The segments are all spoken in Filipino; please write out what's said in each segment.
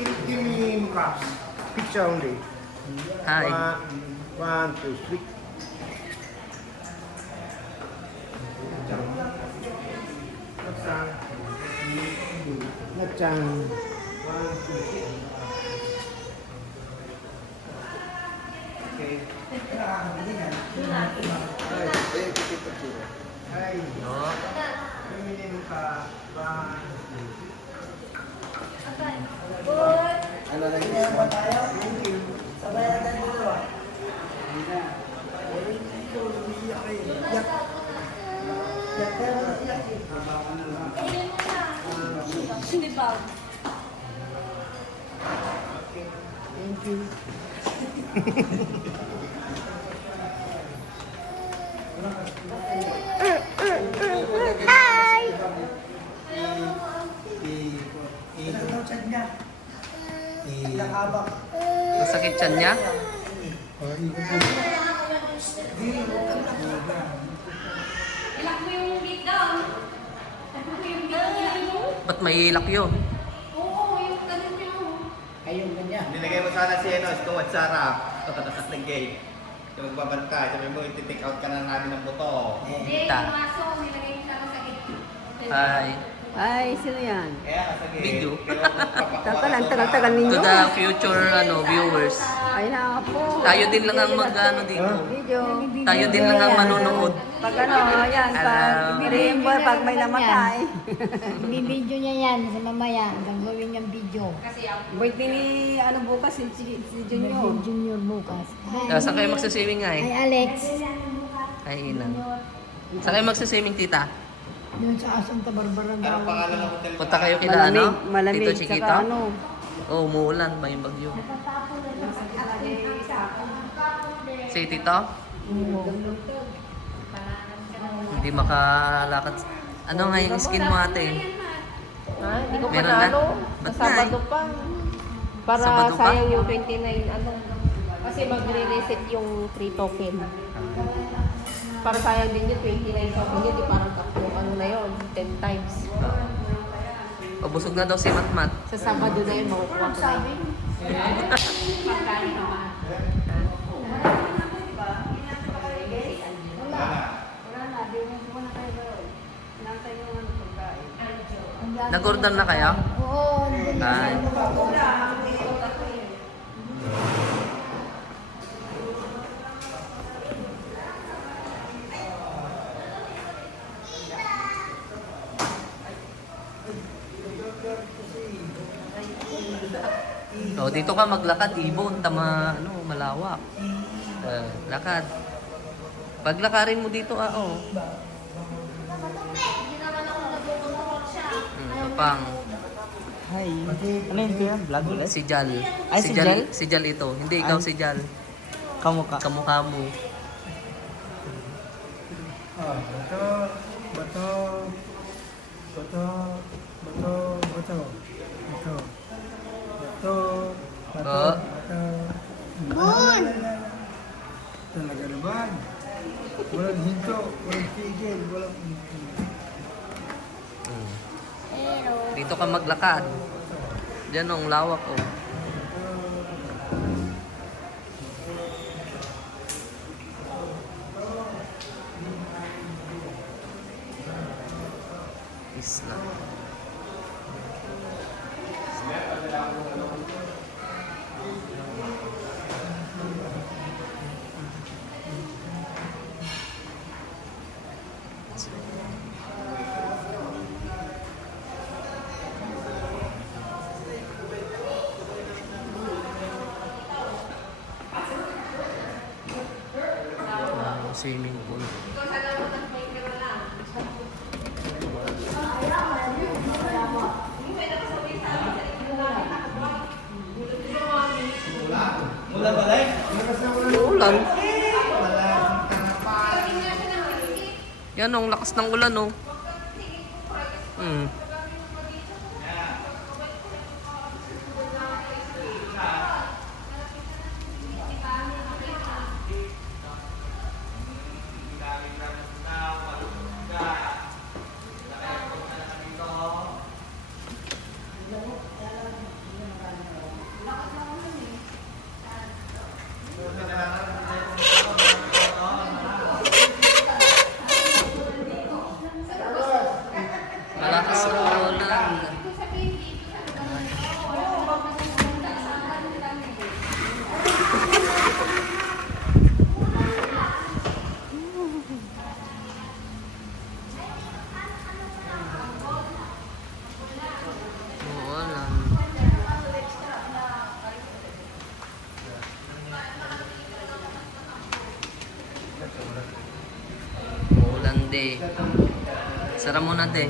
Give me props. Picture only. Hi. One, two, three. Natchan. One, two, three. Okay. Ay, No. Pumili ka. One. Ano lang yun? Thank you. Sabay na tayo dito. Hindi pa. Thank you. Hi! Masakit tiyan niya? Ilak mo yung beat down. Ilak mo yung beat down mo. Ba't may ilak yun? Oo, yung ganun niya. Nilagay mo sana si Stuart Sarap. Ng gate. Yung magbabantay. Sabi mo, iti-take out ka na namin ng buto. Hindi, Ta. yung maso, nilagay mo sa gitna. Hi. Ay, sino yan? Kaya sa gate. Video. Ang tagal-tagal ninyo. To the future viewers. Ay, na po. Tayo din lang ang dito. Video. Tayo din lang ang manonood. Pag yan, pag remember, pag may namatay. Bibidyo niya yan sa mamaya. Gagawin niyang video. Kasi ako. Birthday ni, bukas, si Junior. Junior bukas. Saan kayo magsaswimming nga Hi, Alex. Ay, inang. Saan kayo magsaswimming, tita? Doon sa Santa Barbara. Anong pangalan ng hotel? Punta kayo kila ano? Malamig, Tito Chiquito? saka ano. Oh, umuulan. May bagyo. Si Tito? Hindi makalakad. Ano nga yung skin mo ate? Ha? Hindi ko Meron pa na? ano. Ba't Sa na Sabado pa. Para Sabado pa? sayang yung 29, ano. Kasi magre-reset yung 3 token. Para sayang din yung 29 token. Hindi parang kapyo. Ano na yun? 10 times. Pabusog na daw si Matmat. Sa Sabado na yun, makukuha ko na yun. Pagkain naman. Nag-order na kayo? Oo, Ay. So, dito ka maglakad, ibon, malawak. Lakad. Paglakarin mo dito, oh. Papang. Hi. Ano yun kuya? Vlog ulit? Si Jal. Ay, si Jal? Si Jal ito. Hindi, ikaw Ay. si Jal. Kamukha. Kamukha mo. Bato, bato, bato, bato, bato, bato, bato, bato, Oh. bato. Bon! Talaga naman. Walang hinto, walang tigil, walang... Pero, Dito ka maglakad. Diyan ang lawak, oh. Isla. Swimming pool. Mula ba lang? Ulan. Yan ang lakas ng ulan, oh. Sige. Sara mo natin.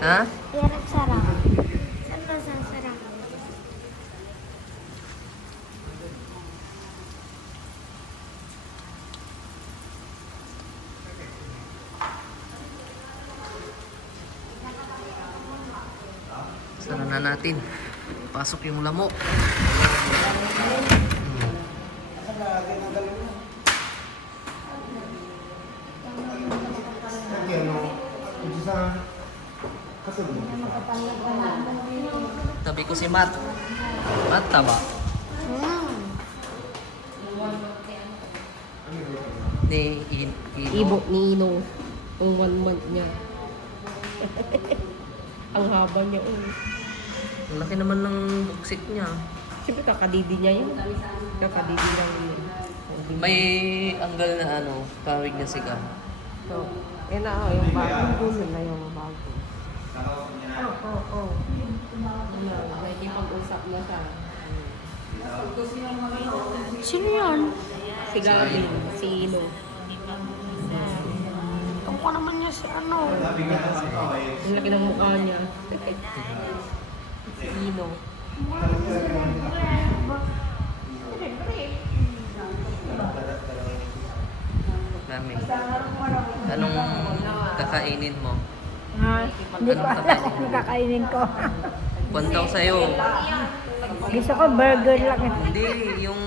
Ha? Hirap sarap. Saan ba sarap? Sara na natin. Pasok yung lamok. Tabi ko si Matt. Matt, taba. Ibo ni Ino. Yung 1 month niya. Ang haba niya. Ang laki naman ng buksik niya. Siyempre kakadidi niya yun. Kakadidi lang yun. May anggal na ano, pawig na siga. So, yung bagong gulo na yung bago. Oo. Nakikipag-usap na siya. Sino yun? Si Gavin, si Ino. Tungkol naman niya si ano. Ang laki ng mukha niya. Si Ino. Mami. Anong kakainin mo? Ha? Hindi ko alam kung kakainin ko. Kwan daw sa'yo. Gusto ko burger lang. Hindi, yung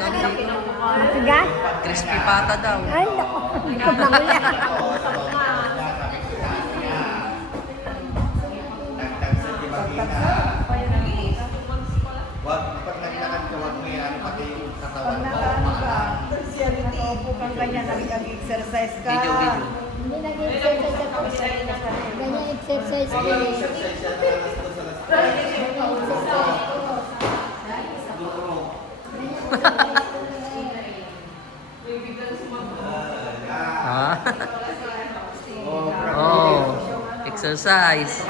tawag dito. Matigas? Crispy pata daw. Ay, naku. Hindi ko makuya. Dagdag sa Jimagina. Wag, pag naglakad ka, wag mo yan, pati yung katawan mo. Siya rin nakaupo kang ganyan, nag-exercise ka. Video. Hindi nag-exercise ako. Ganyan exercise ko eh. Ganyan exercise ko. Ha? Oh, exercise.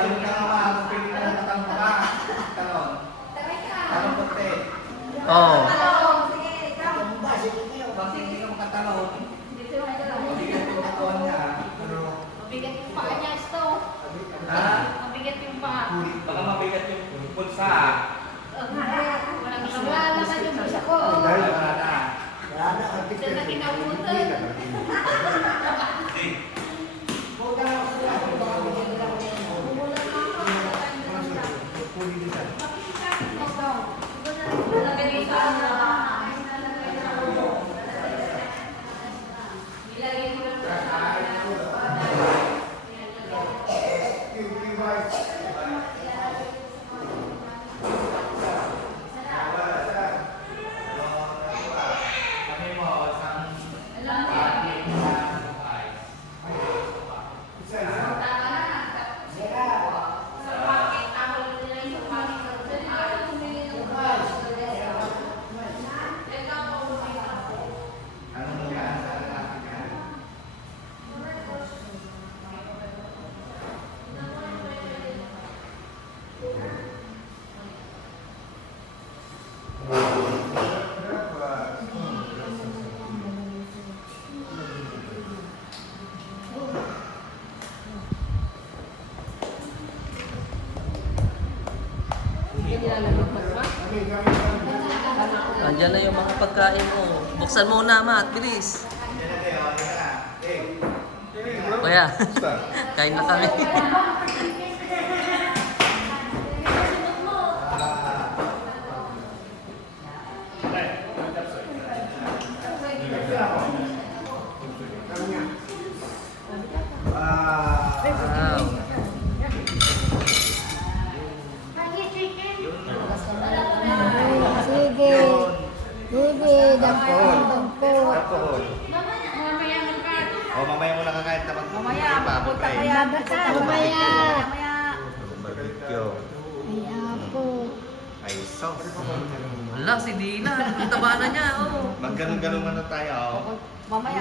Oh. Mabigat yung paa niya, Sto. Mabigat yung paa. Baka mabigat yung pulsa. Wala naman yung pusa ko. Diyan na kinabutan. Andiyan na yung mga pagkain mo. Buksan mo na, Matt. Bilis. Kuya, kain na kami. Wow. Sige. Sige, dampot. Alcohol. O, mamaya mo nakakain na mamaya, Punta kaya bata. Mamaya. Barbecue. Ay, apo. Ay, sauce. Wala, si Dina. Ang taba na niya. Oh. Magganong-ganong na tayo. Mamaya,